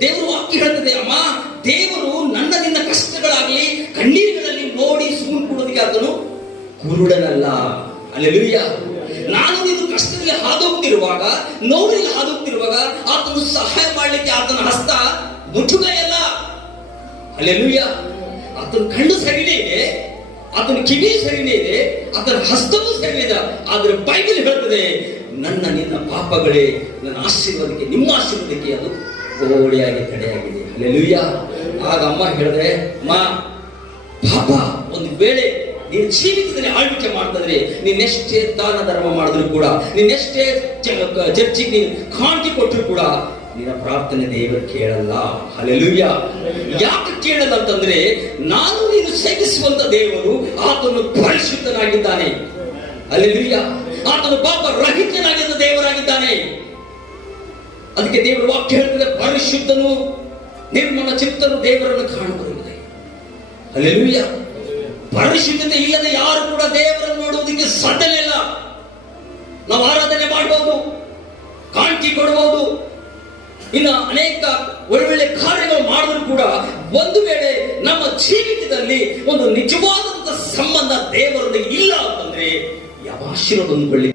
ದೇವರು ವಾಕ್ಯ ಹೇಳ್ತದೆ, ಅಮ್ಮ ದೇವರು ನಿನ್ನ ಕಷ್ಟಗಳಾಗಲಿ ಕಣ್ಣೀರುಗಳಲ್ಲಿ ನೋಡಿ ಸುಮ್ಮನೆ ಕೊಡೋದಕ್ಕೆ ಆತನು ಕುರುಡನಲ್ಲ. ಹಲ್ಲೆಲೂಯಾ. ನಾನು ನೀನು ಕಷ್ಟದಲ್ಲಿ ಹಾದೋಗ್ತಿರುವಾಗ, ನೋವಿನಲ್ಲಿ ಹಾದೋಗ್ತಿರುವಾಗ ಆತನು ಸಹಾಯ ಮಾಡಲಿಕ್ಕೆ ಆತನ ಹಸ್ತ ಮುಚ್ಚುಗೈಯಲ್ಲ. ಹಲ್ಲೆಲೂಯಾ. ಆತನ ಕಣ್ಣು ಸರಿನೇ ಇದೆ, ಆತನ ಕಿವಿ ಸರಿನೇ ಇದೆ, ಆತನ ಹಸ್ತವೂ ಸರಿಯಿದೆ. ಆದ್ರೆ ಬೈಬಲ್ ಹೇಳ್ತದೆ, ನಿನ್ನ ಪಾಪಗಳೇ ನನ್ನ ಆಶೀರ್ವಾದಕ್ಕೆ, ನಿಮ್ಮ ಆಶೀರ್ವಾದಕ್ಕೆ ಅದು ಗೋಡೆಯಾಗಿ ತಡೆಯಾಗಿದೆ. ಹಲ್ಲೆಲೂಯಾ. ಆಗ ಅಮ್ಮ ಹೇಳಿದ್ರೆ, ಅಮ್ಮ ಪಾಪ ಒಂದು ವೇಳೆ ನೀನು ಜೀವಿತದಲ್ಲಿ ಆಳ್ವಿಕೆ ಮಾಡ್ತಿದ್ರೆ, ನೀನೆಷ್ಟೇ ದಾನ ಧರ್ಮ ಮಾಡಿದ್ರು ಕೂಡ, ನೀನೆಷ್ಟೇ ಚರ್ಚಿಗೆ ನೀನು ಕಾಣಿಕೆ ಕೊಟ್ಟರು ಕೂಡ ನಿನ್ನ ಪ್ರಾರ್ಥನೆ ದೇವರು ಕೇಳಲ್ಲ. ಹಲ್ಲೆಲೂಯಾ. ಯಾಕೆ ಕೇಳಲ್ಲ ಅಂತಂದ್ರೆ, ನಾನು ನೀನು ಸೇವಿಸುವಂತ ದೇವರು ಆತನು ಪರಿಶುದ್ಧನಾಗಿದ್ದಾನೆ. ಹಲ್ಲೆಲೂಯಾ. ಆತನು ಪಾಪ ರಹಿತನಾಗಿದ್ದ ದೇವರಾಗಿದ್ದಾನೆ. ಅದಕ್ಕೆ ದೇವರ ವಾಕ್ಯ ಹೇಳ್ತದೆ, ಪರಿಶುದ್ಧನು ನಿರ್ಮಲ ಚಿತ್ತನು ದೇವರನ್ನು ಕಾಣುವುದಿಲ್ಲ. ಹಲ್ಲೆಲೂಯಾ. ಪರಿಶುದ್ಧತೆ ಇಲ್ಲದೆ ಯಾರು ಕೂಡ ದೇವರನ್ನು ನೋಡುವುದಕ್ಕೆ ಸಾಧ್ಯನೇ ಇಲ್ಲ. ನಾವು ಆರಾಧನೆ ಮಾಡಬಹುದು, ಕಾಣಿಕೆ ಕೊಡಬಹುದು, ಇನ್ನು ಅನೇಕ ಒಳ್ಳೊಳ್ಳೆ ಕಾರ್ಯಗಳು ಮಾಡಿದ್ರು ಕೂಡ ಒಂದು ವೇಳೆ ನಮ್ಮ ಜೀವಿತದಲ್ಲಿ ಒಂದು ನಿಜವಾದಂತ ಸಂಬಂಧ ದೇವರೊಂದಿಗೆ ಇಲ್ಲ ಅಂತಂದ್ರೆ ಯಾವ ಆಶೀರ್ವಾದ ಹೊಂದಿಕೊಳ್ಳಿ